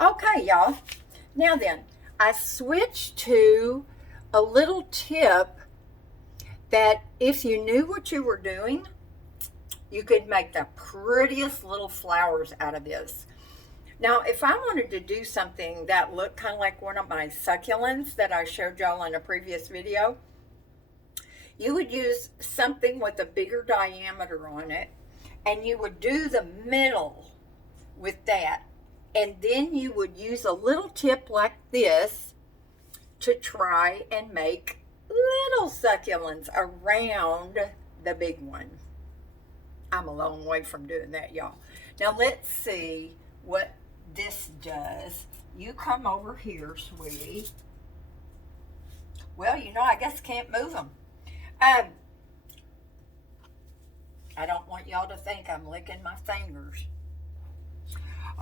Okay, y'all. Now then, I switched to a little tip that if you knew what you were doing, you could make the prettiest little flowers out of this. Now, if I wanted to do something that looked kind of like one of my succulents that I showed y'all in a previous video, you would use something with a bigger diameter on it, and you would do the middle with that. And then you would use a little tip like this to try and make little succulents around the big one. I'm a long way from doing that, y'all. Now let's see what this does. You come over here, sweetie. Well, I guess can't move them. I don't want y'all to think I'm licking my fingers.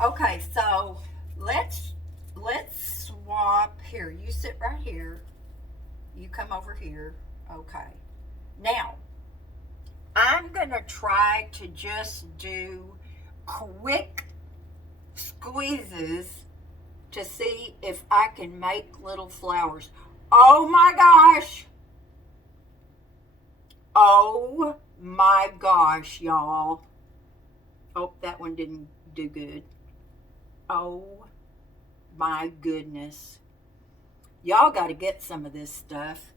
Okay, so let's swap here. You sit right here. You come over here. Okay. Now, I'm going to try to just do quick squeezes to see if I can make little flowers. Oh my gosh. Oh my gosh, y'all. Oh, that one didn't do good. Oh my goodness. Y'all got to get some of this stuff.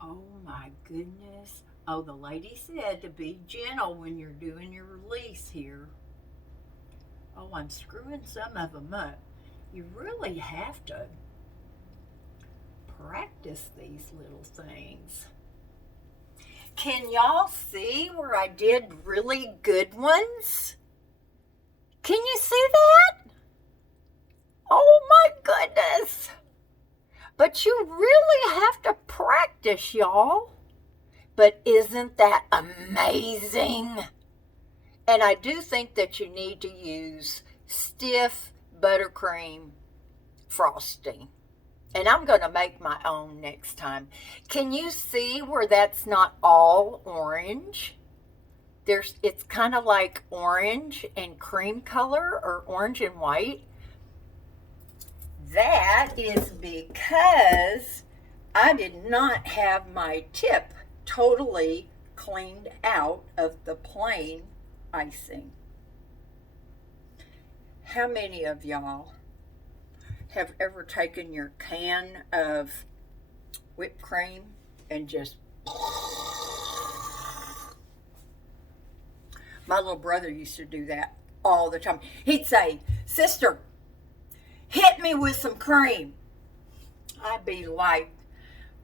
Oh my goodness. Oh, the lady said to be gentle when you're doing your release here. Oh, I'm screwing some of them up. You really have to practice these little things. Can y'all see where I did really good ones? Can you see that? Oh my goodness. But you really have to practice, y'all. But isn't that amazing? And I do think that you need to use stiff buttercream frosting. And I'm going to make my own next time. Can you see where that's not all orange? It's kind of like orange and cream color or orange and white. That is because I did not have my tip totally cleaned out of the plain icing. How many of y'all have ever taken your can of whipped cream and just... My little brother used to do that all the time. He'd say, "Sister, hit me with some cream." I'd be like,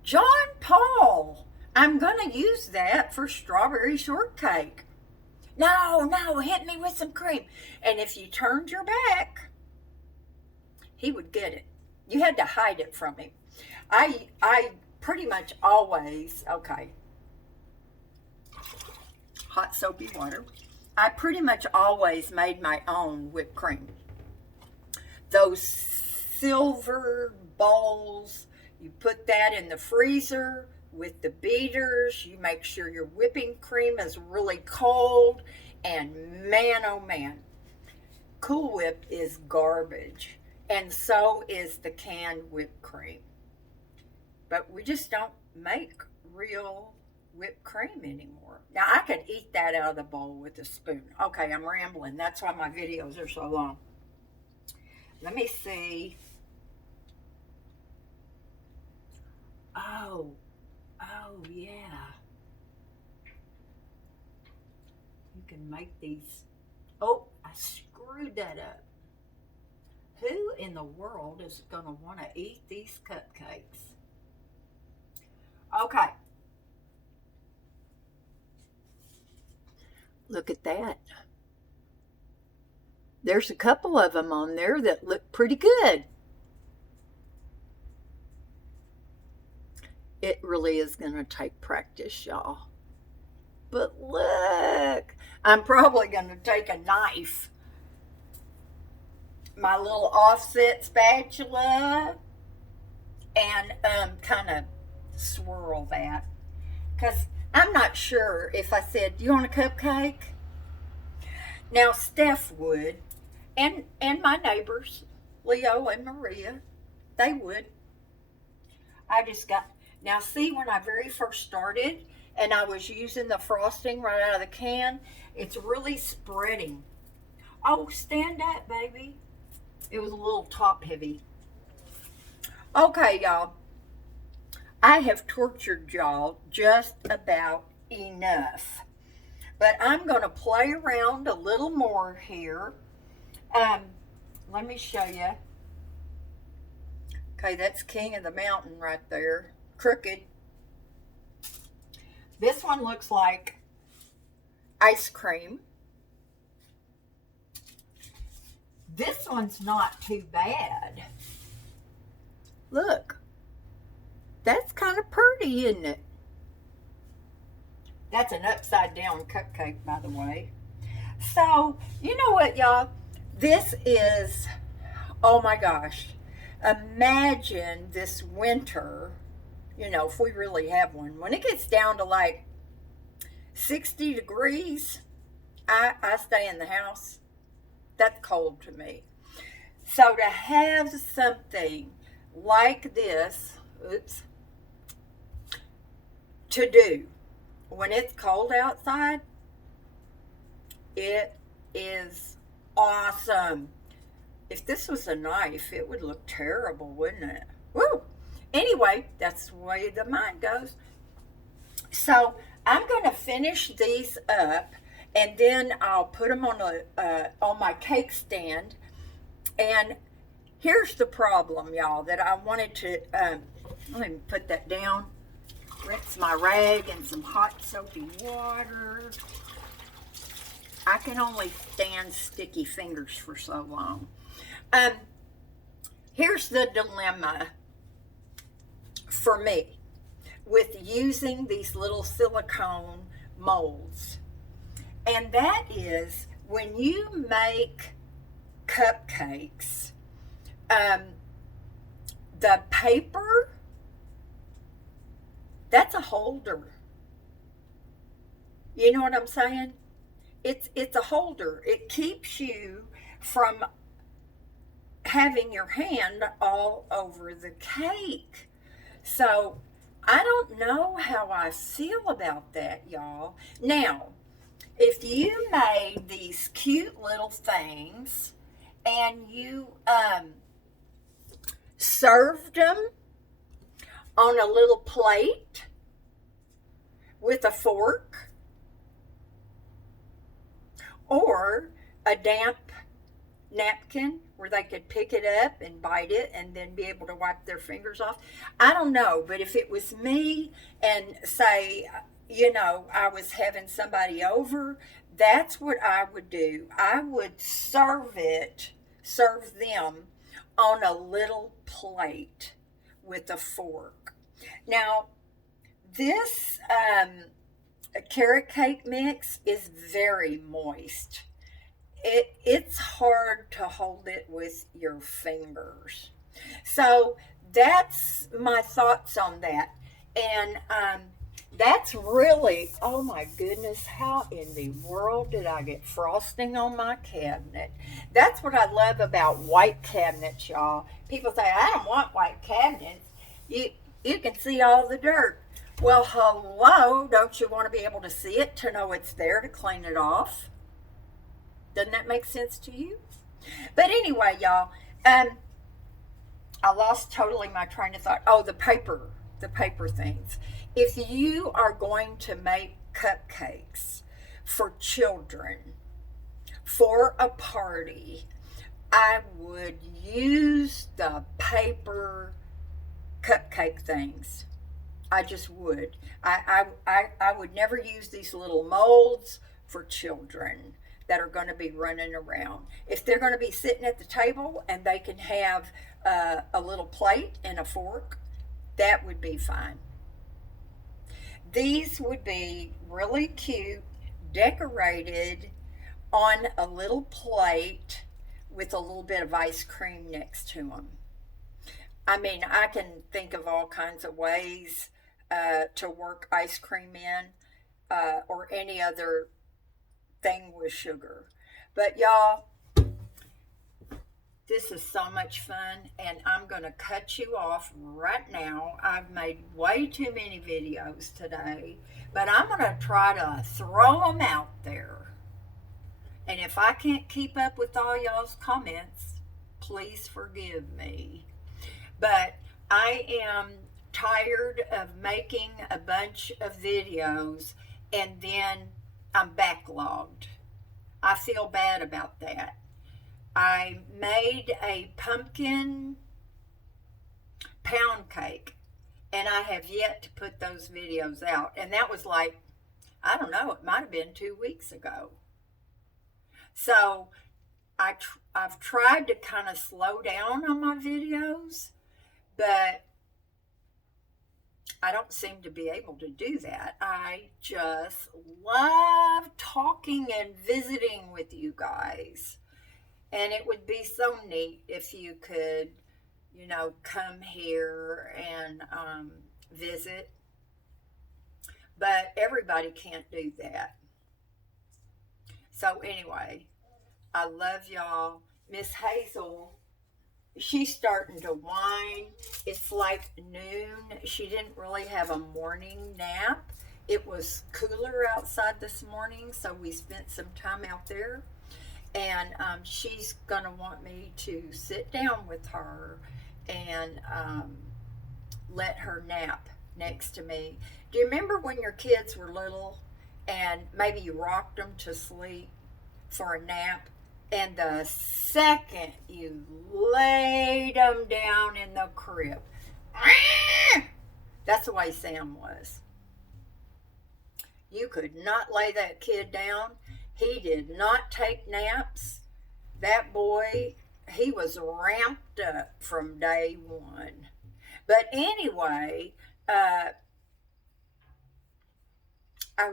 "John Paul, I'm going to use that for strawberry shortcake." No, hit me with some cream. And if you turned your back, he would get it. You had to hide it from him. I pretty much always, okay, hot soapy water. I pretty much always made my own whipped cream. Those silver bowls, you put that in the freezer with the beaters. You make sure your whipping cream is really cold. And man, oh man, Cool Whip is garbage. And so is the canned whipped cream. But we just don't make real whipped cream anymore. Now, I could eat that out of the bowl with a spoon. Okay, I'm rambling. That's why my videos are so long. Let me see. Oh, yeah. You can make these. Oh, I screwed that up. Who in the world is going to want to eat these cupcakes? Okay. Look at that. There's a couple of them on there that look pretty good. It really is going to take practice, y'all. But look, I'm probably going to take a knife, my little offset spatula, and kind of swirl that. Because I'm not sure if I said, "Do you want a cupcake?" Now Steph would, and my neighbors, Leo and Maria, they would. I just got now see when I very first started and I was using the frosting right out of the can, it's really spreading. Oh, stand up, baby. It was a little top heavy. Okay, y'all. I have tortured y'all just about enough. But I'm going to play around a little more here. Um, Let me show you. Okay, that's King of the Mountain right there. Crooked. This one looks like ice cream. This one's not too bad. Look, that's kind of pretty, isn't it? That's an upside down cupcake, by the way. So, you know what, y'all? This is, oh my gosh. Imagine this winter, if we really have one. When it gets down to like 60 degrees, I stay in the house. That's cold to me. So to have something like this, to do when it's cold outside, it is awesome. If this was a knife, it would look terrible, wouldn't it? Woo! Anyway, that's the way the mind goes. So I'm going to finish these up, and then I'll put them on my cake stand. And here's the problem, y'all, that I wanted to. Let me put that down. Rinse my rag in some hot soapy water. I can only stand sticky fingers for so long. Here's the dilemma for me with using these little silicone molds. And that is when you make cupcakes, the paper, that's a holder. You know what I'm saying? It's a holder. It keeps you from having your hand all over the cake. So I don't know how I feel about that, y'all. Now, if you made these cute little things and you served them on a little plate with a fork or a damp napkin where they could pick it up and bite it and then be able to wipe their fingers off. I don't know, but if it was me and say, I was having somebody over, that's what I would do. I would serve them on a little plate with a fork. Now, this carrot cake mix is very moist. It's hard to hold it with your fingers. So that's my thoughts on that. And that's really, oh my goodness, how in the world did I get frosting on my cabinet? That's what I love about white cabinets, y'all. People say, I don't want white cabinets. You can see all the dirt. Well, hello, don't you want to be able to see it to know it's there to clean it off? Doesn't that make sense to you? But anyway, y'all, I lost totally my train of thought. Oh, the paper things. If you are going to make cupcakes for children, for a party, I would use the paper cupcake things. I just would. I would never use these little molds for children that are going to be running around. If they're going to be sitting at the table and they can have a little plate and a fork, that would be fine. These would be really cute, decorated on a little plate with a little bit of ice cream next to them. I mean, I can think of all kinds of ways to work ice cream in or any other thing with sugar. But y'all, this is so much fun, and I'm going to cut you off right now. I've made way too many videos today, but I'm going to try to throw them out there. And if I can't keep up with all y'all's comments, please forgive me. But I am tired of making a bunch of videos and then I'm backlogged. I feel bad about that. I made a pumpkin pound cake and I have yet to put those videos out. And that was like, I don't know, it might have been 2 weeks ago. So I've tried to kind of slow down on my videos, but I don't seem to be able to do that. I just love talking and visiting with you guys. And it would be so neat if you could, come here and visit. But everybody can't do that. So anyway, I love y'all. Miss Hazel, she's starting to whine. It's like noon. She didn't really have a morning nap. It was cooler outside this morning, so we spent some time out there. And she's going to want me to sit down with her and let her nap next to me. Do you remember when your kids were little and maybe you rocked them to sleep for a nap, and the second you laid them down in the crib, that's the way Sam was. You could not lay that kid down. He did not take naps. That boy, he was ramped up from day one. But anyway, I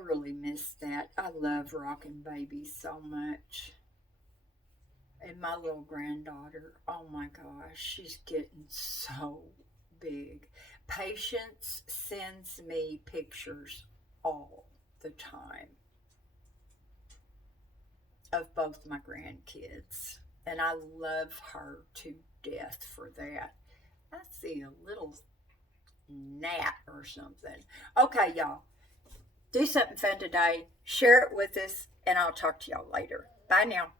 really miss that. I love rocking babies so much. And my little granddaughter, oh my gosh, she's getting so big. Patience sends me pictures all the time of both my grandkids. And I love her to death for that. I see a little gnat or something. Okay, y'all. Do something fun today. Share it with us, and I'll talk to y'all later. Bye now.